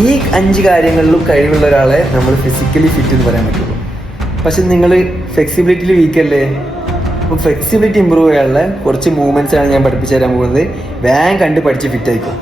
ഈ 5 കാര്യങ്ങളിലും കഴിവുള്ള ഒരാളെ നമ്മൾ ഫിസിക്കലി ഫിറ്റ് എന്ന് പറയാൻ പറ്റുള്ളൂ. പക്ഷെ നിങ്ങൾ ഫ്ലെക്സിബിലിറ്റിയിൽ വീക്കല്ലേ. അപ്പോൾ ഫ്ലെക്സിബിലിറ്റി ഇമ്പ്രൂവ് ചെയ്യാനുള്ള കുറച്ച് മൂവ്മെൻറ്റ്സ് ആണ് ഞാൻ പഠിപ്പിച്ചു തരാൻ പോകുന്നത്. വേഗം കണ്ട് പഠിച്ച് ഫിറ്റ് ആയിക്കും.